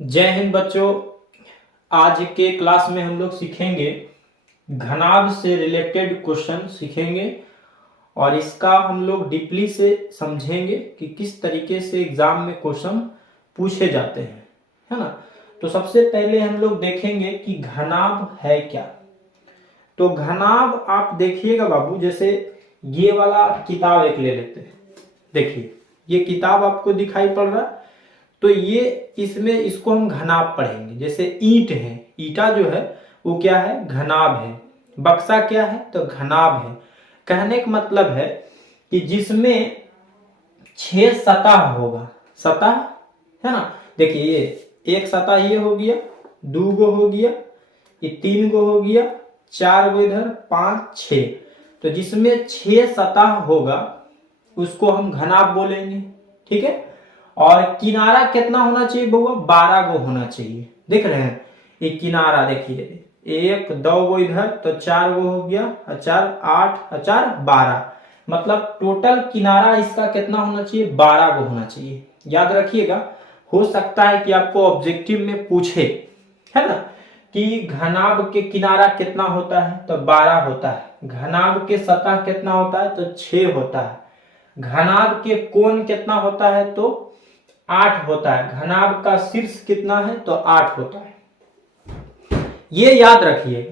जय हिंद बच्चों। आज के क्लास में हम लोग सीखेंगे घनाभ से रिलेटेड क्वेश्चन सीखेंगे और इसका हम लोग डीपली से समझेंगे कि किस तरीके से एग्जाम में क्वेश्चन पूछे जाते हैं, है ना। तो सबसे पहले हम लोग देखेंगे कि घनाभ है क्या। तो घनाभ आप देखिएगा बाबू, जैसे ये वाला किताब एक ले लेते हैं। देखिए ये किताब आपको दिखाई पड़ रहा है, तो ये इसमें इसको हम घनाभ पढ़ेंगे। जैसे ईंट है, ईटा जो है वो क्या है, घनाभ है। बक्सा क्या है, तो घनाभ है। कहने का मतलब है कि जिसमें 6 सतह होगा, सतह है ना। देखिए ये एक सतह ये हो गया, 2 गो हो गया, ये 3 गो हो गया, 4 गो इधर, 5 6। तो जिसमें 6 सतह होगा उसको हम घनाभ बोलेंगे, ठीक है। और किनारा कितना होना चाहिए बउआ, 12 गो होना चाहिए। देख रहे हैं ये किनारा, देखिए 1 2 गो इधर, तो 4 गो हो गया, 4 8 4 12। मतलब टोटल किनारा इसका कितना होना चाहिए, 12 गो होना चाहिए। याद रखिएगा, हो सकता है कि आपको ऑब्जेक्टिव में पूछे, है ना, कि घनाभ के किनारा कितना होता है, तो 12 होता है। घनाभ के सतह कितना होता है, तो 6 होता है। घनाभ के कोण कितना होता है, तो 8 होता है। घनाभ का शीर्ष कितना है, तो 8 होता है। ये याद रखिए।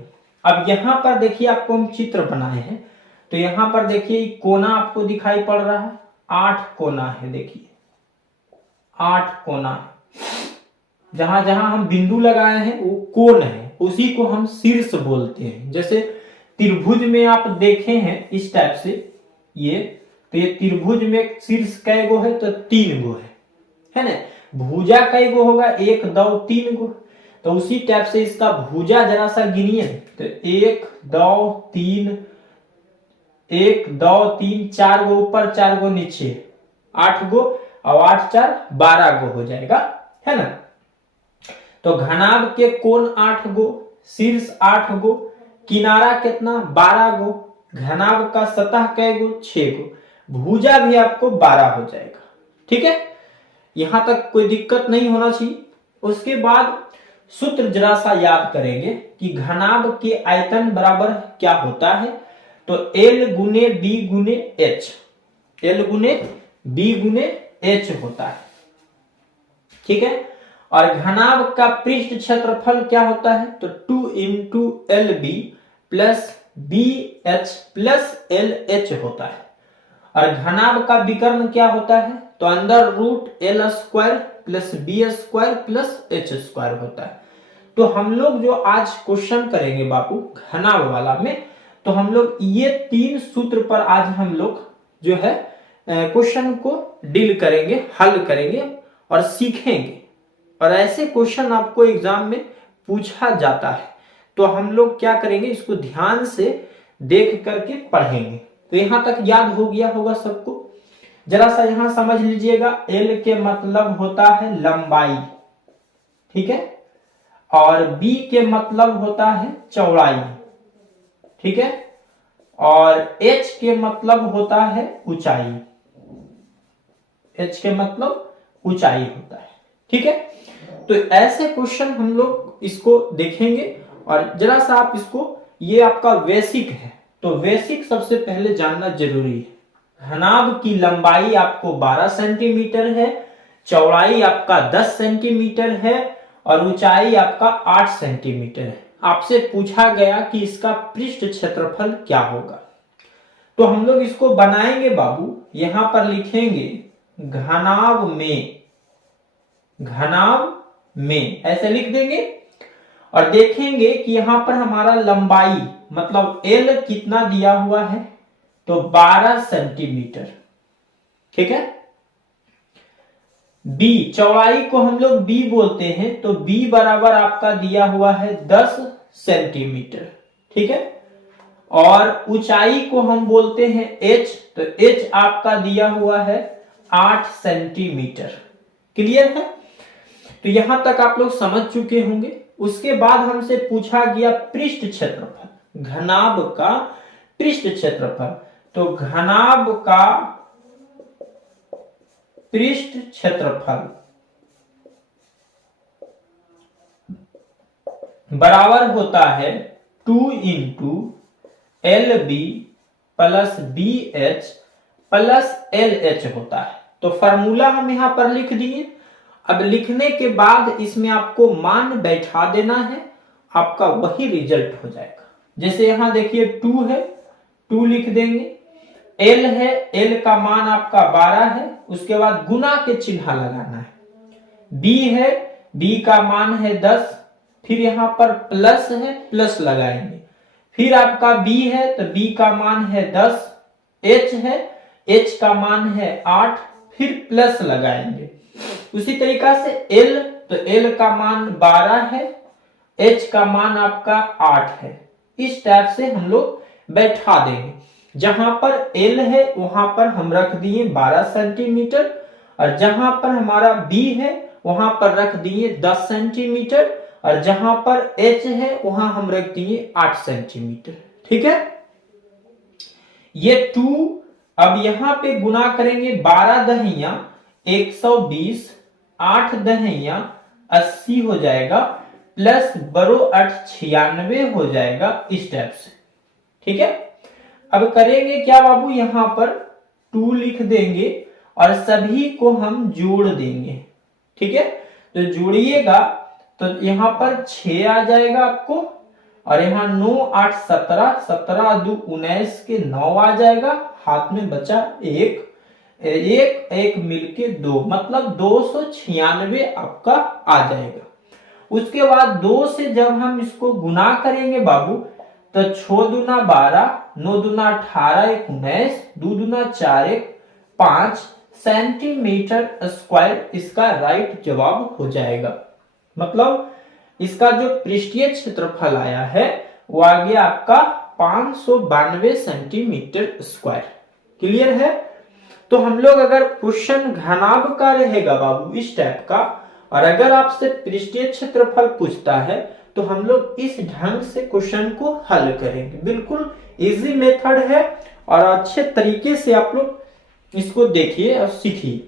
अब यहां पर देखिए आपको हम चित्र बनाए हैं, तो यहां पर देखिए कोना आपको दिखाई पड़ रहा है, 8 कोना है। देखिए 8 कोना है। जहां जहां हम बिंदु लगाए हैं वो कोण है, उसी को हम शीर्ष बोलते हैं। जैसे त्रिभुज में आप देखे हैं इस टाइप से, ये तो ये त्रिभुज में शीर्ष कै गो है, तो 3 गो है ना। भुजा कई गो होगा, 1 2 3 गो। तो उसी टाइप से इसका भुजा जरा सा गिनिए, तो 1 2 3, 1 2 3 4 गो ऊपर, 4 गो नीचे, 8 गो, और 8 4 12 गो हो जाएगा, है ना। तो घनाभ के कोण 8 गो, शीर्ष 8 गो, किनारा कितना 12 गो, घनाभ का सतह कै गो 6 गो, भुजा भी आपको 12 हो जाएगा, ठीक है। यहां तक कोई दिक्कत नहीं होना चाहिए। उसके बाद सूत्र जरा सा याद करेंगे कि घनाभ के आयतन बराबर क्या होता है, तो L गुने B गुने H, L गुने B गुने H होता है, ठीक है। और घनाभ का पृष्ठ क्षेत्रफल क्या होता है, तो 2 into LB plus BH plus LH होता है। और घनाभ का विकर्ण क्या होता है, तो अंदर root L square plus B square plus H square होता है। तो हम लोग जो आज क्वेश्चन करेंगे बापू घनाभ वाला में, तो हम लोग ये 3 सूत्र पर आज हम लोग जो है क्वेश्चन को डील करेंगे, हल करेंगे और सीखेंगे। और ऐसे क्वेश्चन आपको एग्जाम में पूछा जाता है, तो हम लोग क्या करेंगे, इसको ध्यान से देख करके पढ़ेंगे। तो यहां तक याद हो गया होगा सबको। जरा सा यहां समझ लीजिएगा, L के मतलब होता है लंबाई, ठीक है, और B के मतलब होता है चौड़ाई, ठीक है, और H के मतलब होता है ऊंचाई, H के मतलब ऊंचाई होता है, ठीक है। तो ऐसे क्वेश्चन हम लोग इसको देखेंगे। और जरा सा आप इसको, ये आपका बेसिक है, तो बेसिक सबसे पहले जानना जरूरी है। घनाभ की लंबाई आपको 12 सेंटीमीटर है, चौड़ाई आपका 10 सेंटीमीटर है, और ऊंचाई आपका 8 सेंटीमीटर है। आपसे पूछा गया कि इसका पृष्ठ क्षेत्रफल क्या होगा। तो हम लोग इसको बनाएंगे बाबू, यहां पर लिखेंगे घनाभ में, घनाभ में ऐसे लिख देंगे। और देखेंगे कि यहां पर हमारा लंबाई मतलब L कितना दिया हुआ है, तो 12 सेंटीमीटर, ठीक है। B चौड़ाई को हम लोग B बोलते हैं, तो B बराबर आपका दिया हुआ है 10 सेंटीमीटर, ठीक है। और ऊंचाई को हम बोलते हैं H, तो H आपका दिया हुआ है 8 सेंटीमीटर। क्लियर है। तो यहां तक आप लोग समझ चुके होंगे। उसके बाद हमसे पूछा गया पृष्ठ क्षेत्रफल, घनाभ का पृष्ठ क्षेत्रफल। तो घनाभ का पृष्ठ क्षेत्रफल बराबर होता है 2 into L B plus B H plus L H होता है। तो फॉर्मूला हम यहां पर लिख दिए। अब लिखने के बाद इसमें आपको मान बैठा देना है, आपका वही रिजल्ट हो जाएगा। जैसे यहां देखिए 2 है, 2 लिख देंगे। एल है, एल का मान आपका 12 है, उसके बाद गुना के चिन्ह लगाना है। बी है, बी का मान है 10, फिर यहां पर प्लस है, प्लस लगाएंगे। फिर आपका बी है तो बी का मान है 10, एच है, एच का मान है 8, फिर प्लस लगाएंगे। उसी तरीका से एल, तो एल का मान 12 है, एच का मान आपका 8 है। इस टाइप से हम लोग बैठा देंगे। जहां पर एल है वहां पर हम रख दिए 12 सेंटीमीटर, और जहां पर हमारा बी है वहां पर रख दिए 10 सेंटीमीटर, और जहां पर एच है वहां हम रख दिए 8 सेंटीमीटर। ठीक है, ये 2 अब यहां पे गुना करेंगे, 12 दहिया 120, 8 दहिया 80 हो जाएगा, प्लस बरो 8 96 हो जाएगा, इस टाइप से। ठीक है, अब करेंगे क्या बाबू, यहां पर 2 लिख देंगे और सभी को हम जोड़ देंगे। ठीक है, तो जोड़िएगा तो यहां पर 6 आ जाएगा आपको, और यहाँ 9 8 17, 17 2 19 के 9 आ जाएगा, हाथ में बचा 1, एक मिलके 2, मतलब 296 आपका आ जाएगा। उसके बाद 2 से जब हम इसको गुना करेंगे बाबू, तो 6 दूना 12, 9 दूना 18, 1 19, 2 दूना 4, 1 5 सेंटीमीटर स्क्वायर इसका राइट जवाब हो जाएगा। मतलब इसका जो पृष्ठीय क्षेत्रफल आया है वो आ गया आपका 592 सेंटीमीटर स्क्वायर। क्लियर है? तो हम लोग अगर क्वेश्चन घनाभ का रहेगा बाबू इस टाइप का, और अगर आपसे पृष्ठीय क्षेत्रफल पूछता है, तो हम लोग इस ढंग से क्वेश्चन को हल करेंगे। बिल्कुल इजी मेथड है, और अच्छे तरीके से आप लोग इसको देखिए और सीखिए,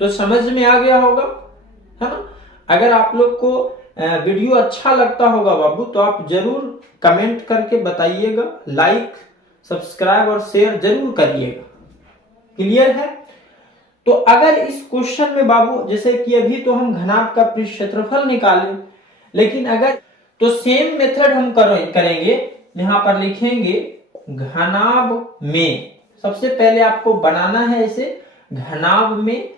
तो समझ में आ गया होगा, है ना? अगर आप लोग को वीडियो अच्छा लगता होगा बाबू, तो आप जरूर कमेंट करके बताइएगा, लाइक सब्सक्राइब और शेयर जरूर करिएगा। क्लियर है? तो अगर इस क्वेश्चन में बाबू, जैसे कि अभी तो हम घनाभ का पृष्ठ क्षेत्रफल निकालें, लेकिन अगर तो सेम मेथड हम करेंगे। यहां पर लिखेंगे घनाभ में, सबसे पहले आपको बनाना है इसे घनाभ में,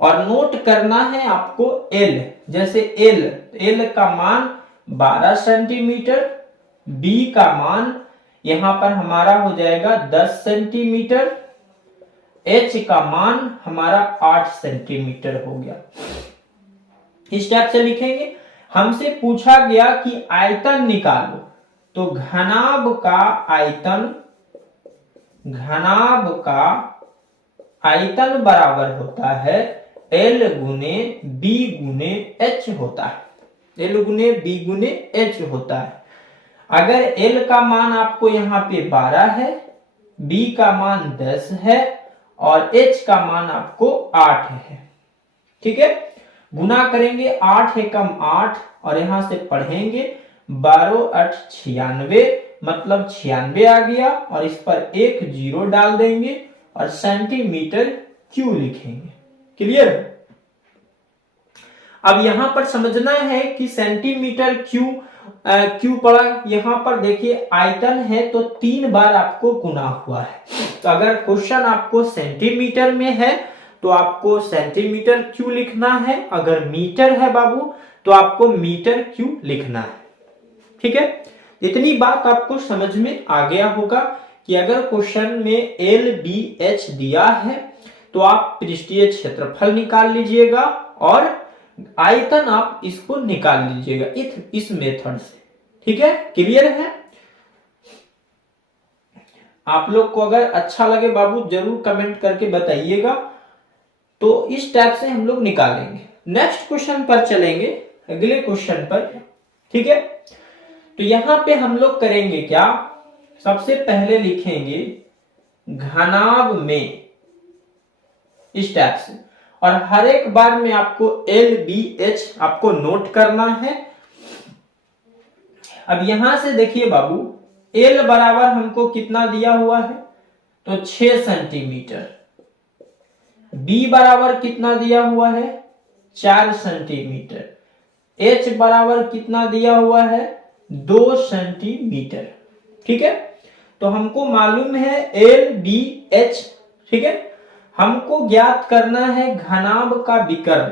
और नोट करना है आपको एल। जैसे एल का मान 12 सेंटीमीटर, बी का मान यहां पर हमारा हो जाएगा 10 सेंटीमीटर, एच का मान हमारा 8 सेंटीमीटर हो गया। इस टाइप से लिखेंगे। हमसे पूछा गया कि आयतन निकालो, तो घनाभ का आयतन बराबर होता है L गुने B गुने H होता है। L गुने B गुने H होता है। अगर L का मान आपको यहाँ पे 12 है, B का मान 10 है, और H का मान आपको 8 है। ठीक है, गुना करेंगे 8 एकम 8, और यहां से पढ़ेंगे 12 8 96, मतलब 96 आ गया, और इस पर 1 0 डाल देंगे और सेंटीमीटर क्यू लिखेंगे। क्लियर? अब यहां पर समझना है कि सेंटीमीटर क्यू पड़ा। यहां पर देखिए आयतन है तो 3 बार आपको गुना हुआ है। तो अगर क्वेश्चन आपको सेंटीमीटर में है तो आपको सेंटीमीटर क्यू लिखना है, अगर मीटर है बाबू तो आपको मीटर क्यू लिखना है। ठीक है, इतनी बात आपको समझ में आ गया होगा कि अगर क्वेश्चन में एल बी एच दिया है तो आप पृष्ठीय क्षेत्रफल निकाल लीजिएगा, और आयतन आप इसको निकाल लीजिएगा इस मेथड से। ठीक है, क्लियर है? आप लोग को अगर अच्छा लगे बाबू जरूर कमेंट करके बताइएगा। तो इस टाइप से हम लोग निकालेंगे। नेक्स्ट क्वेश्चन पर चलेंगे, अगले क्वेश्चन पर। ठीक है, तो यहां पे हम लोग करेंगे क्या, सबसे पहले लिखेंगे घनाभ में इस टाइप से, और हर एक बार में आपको एल बी एच आपको नोट करना है, अब यहां से देखिए बाबू, एल बराबर हमको कितना दिया हुआ है, तो 6 सेंटीमीटर। बी बराबर कितना दिया हुआ है, 4 सेंटीमीटर। एच बराबर कितना दिया हुआ है, 2 सेंटीमीटर। ठीक है, तो हमको मालूम है एल बी एच। ठीक है, हमको ज्ञात करना है घनाभ का विकर्ण।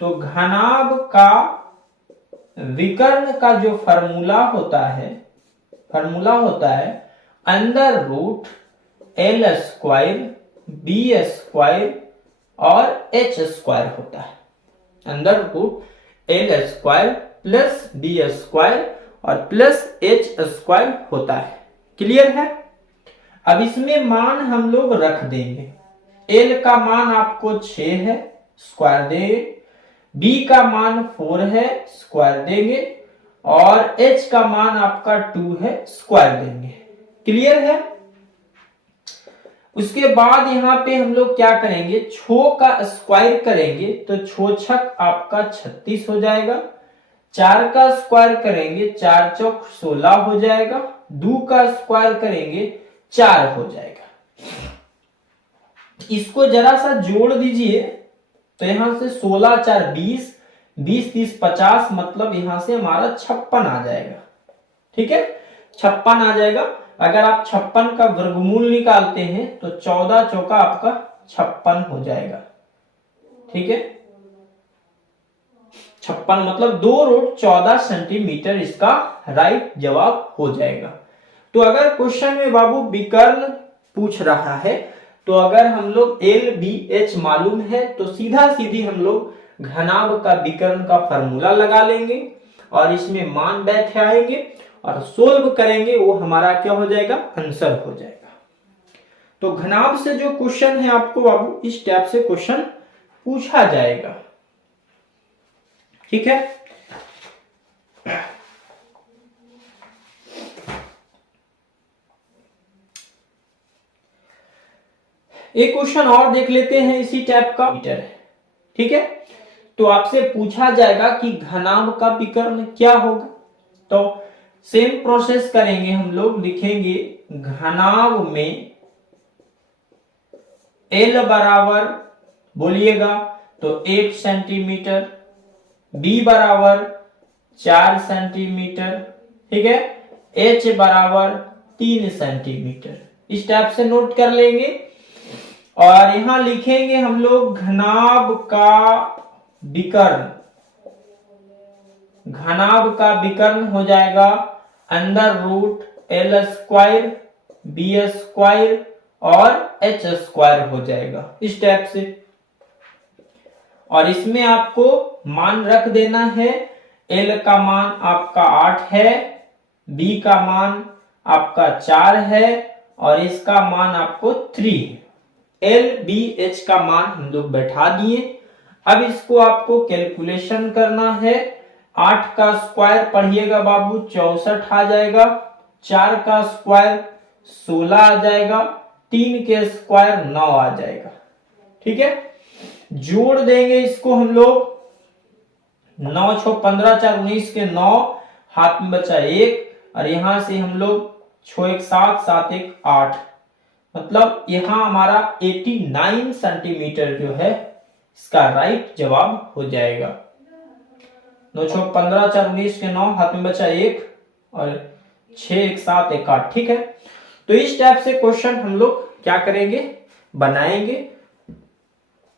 तो घनाभ का विकर्ण का जो फॉर्मूला होता है under root L square B square और एच स्क्वायर होता है। Under root L square plus B square और प्लस एच स्क्वायर होता है। क्लियर है? अब इसमें मान हम लोग रख देंगे। एल का मान आपको 6 है, स्क्वायर देंगे। बी का मान 4 है, स्क्वायर देंगे। और एच का मान आपका 2 है, स्क्वायर देंगे। क्लियर है? उसके बाद यहां पे हम लोग क्या करेंगे, छो का स्क्वायर करेंगे तो छो छक आपका 36 हो जाएगा। 4 का स्क्वायर करेंगे 4 चौक 16 हो जाएगा। 2 का स्क्वायर करेंगे 4 हो जाएगा। इसको जरा सा जोड़ दीजिए तो यहां से 16 4 20, 20 30 50, मतलब यहां से हमारा 56 आ जाएगा। ठीक है, 56 आ जाएगा। अगर आप 56 का वर्गमूल निकालते हैं तो 14 चौका आपका 56 हो जाएगा। ठीक है, 56 मतलब 2 रूट 14 सेंटीमीटर इसका राइट जवाब हो जाएगा। तो अगर क्वेश्चन में बाबू विकर्ण पूछ रहा है तो अगर हम लोग एल बी एच मालूम है तो सीधा सीधी हम लोग घनाभ का विकर्ण का फॉर्मूला लगा लेंगे और इसमें मान बैठ आएंगे और सोल्व करेंगे, वो हमारा क्या हो जाएगा, आंसर हो जाएगा। तो घनाभ से जो क्वेश्चन है आपको बाबू इस टाइप से क्वेश्चन पूछा जाएगा। ठीक है, एक क्वेश्चन और देख लेते हैं इसी टाइप का। ठीक है, तो आपसे पूछा जाएगा कि घनाभ का विकर्ण क्या होगा। तो सेम प्रोसेस करेंगे हम लोग, लिखेंगे घनाभ में एल बराबर बोलिएगा तो 1 सेंटीमीटर, बी बराबर 4 सेंटीमीटर, ठीक है, एच बराबर 3 सेंटीमीटर। इस टाइप से नोट कर लेंगे और यहां लिखेंगे हम लोग घनाभ का विकर्ण। घनाभ का विकर्ण हो जाएगा under root L square B square और एच स्क्वायर हो जाएगा इस टाइप से। और इसमें आपको मान रख देना है। एल का मान आपका 8 है, बी का मान आपका 4 है और इसका मान आपको 3 है। एल बी एच का मान हम लोग बैठा दिए। अब इसको आपको कैलकुलेशन करना है। 8 का स्क्वायर पढ़िएगा बाबू 64 आ जाएगा, 4 का स्क्वायर 16 आ जाएगा, 3 के स्क्वायर 9 आ जाएगा। ठीक है, जोड़ देंगे इसको हम लोग। 9 6 15 4 19 के 9, हाथ में बचा 1 और यहां से हम लोग 6 1 7 7 1 8, मतलब यहां हमारा 89 सेंटीमीटर जो है इसका राइट जवाब हो जाएगा। 9 6 15 4 19 के 9, हाथ में बचा 1 और 6 1 7 1 8। ठीक है, तो इस टाइप से क्वेश्चन हम लोग क्या करेंगे, बनाएंगे।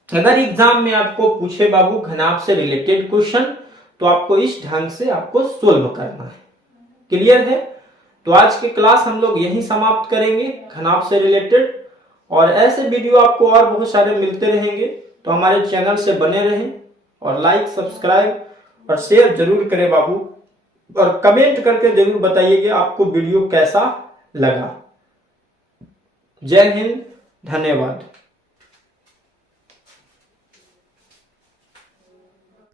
अगर एग्जाम में आपको पूछे बाबू घनाभ से रिलेटेड क्वेश्चन तो आपको इस ढंग से आपको सोल्व करना है। क्लियर है? तो आज की क्लास हम लोग यहीं समाप्त करेंगे घनाभ से रिलेटेड, और ऐसे वीडियो आपको और बहुत सारे मिलते रहेंगे। तो हमारे चैनल से बने रहें और लाइक सब्सक्राइब और शेयर जरूर करें बाबू, और कमेंट करके जरूर बताइए कि आपको वीडियो कैसा लगा। जय हिंद, धन्यवाद।